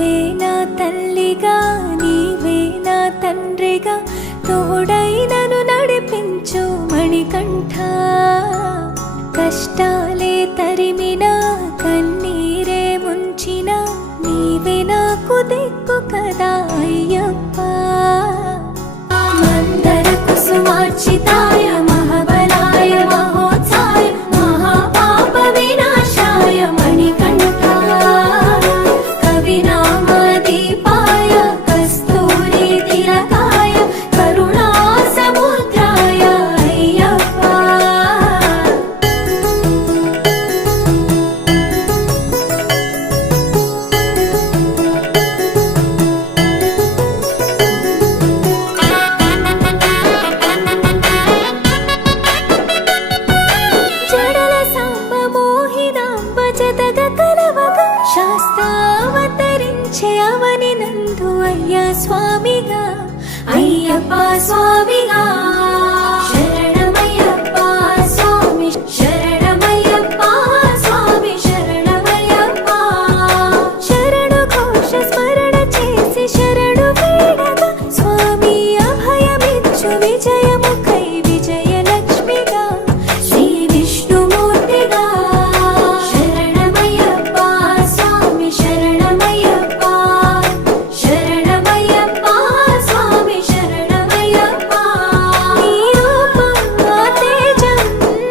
నీవే నా తల్లిగా నీవే నా తండ్రిగా తోడై నన్ను నడిపించు మణికంఠ. కష్టాలే తరిమినా కన్నీరే ముంచిన నీవే నాకు దిక్కు కదా అయ్యప్ప. మందర కుసుమార్చితాయ మహాబలాయ మహోత్సాయ మహాపాప వినాశాయ మణికంఠ. కవినామదీపాయ కస్తూరి తిలకాయ కరుణా సముద్రాయ అయ్యప్ప. జడల సాంబ మోహిదాంబ జతగ కలవగా శాస్త్రావతరించే అవని నందు అయ్యా స్వామిగా అయ్యప్ప స్వామిగా. శరణమయ్యప్ప స్వామి శరణమయ్యప్ప స్వామి శరణమయ్యప్ప. శరణు ఘోష స్మరణ చేసి శరణు వేడగా స్వామి అభయమిచ్చు విజయముఖై విజయలక్ష్మిగా శ్రీ విష్ణుమూర్తిగా. శరణమయ్యప్ప స్వామి శరణమయ్యప్ప శరణమయ్యప్ప స్వామి శరణమయ్యప్ప. నీ రూపం తేజం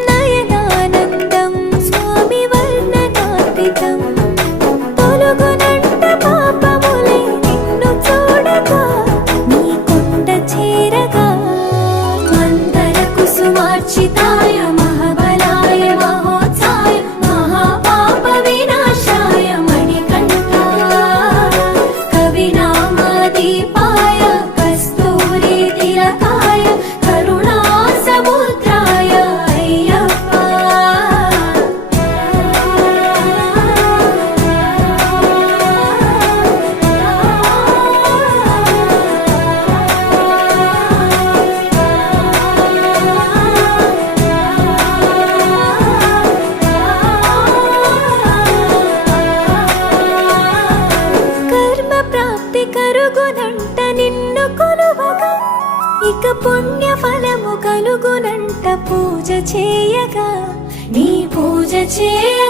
నయనానందం స్వామి వర్ణనాతీతం. తొలగునంట పాపములే నిన్ను చూడగా నీ కొండ చేరగా. మందర కుసుమార్చితాయ మహాబలాయ మహోత్సాయ మహాపాప వినాశాయ మణికంఠ. కవినామదీపాయ కస్తూరి తిలకాయ కరుణా సముద్రాయ అయ్యప్ప. కర్మ ప్రాప్తి కరుగునంట నిన్ను కొలువగా ఇక పుణ్య ఫలము కలుగునంట పూజ చేయగా నీ పూజ చేయ